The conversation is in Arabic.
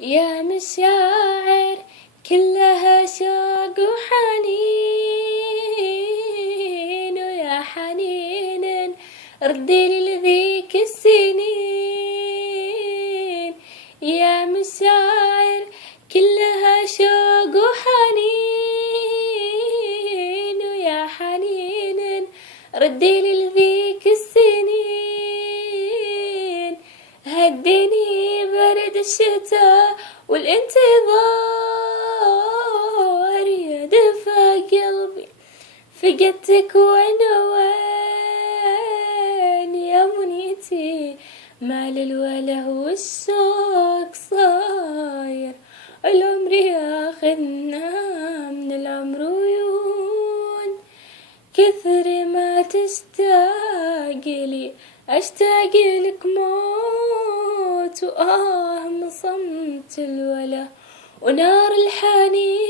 يامشاعر كلها شوق وحنين، ويا حنين ردي لذيك السنين. يامشاعر كلها شوق وحنين، ويا حنين ردي لذيك السنين. هدني برد الشتاء والانتظار، يا دفا قلبي فقدتك وانا وين. يا منيتي مال الوله والشوق صاير، العمر ياخذنا من العمر ويون. كثر ما تشتاق لي اشتاق لك موت، وآه من صمت الوله ونار الحنين.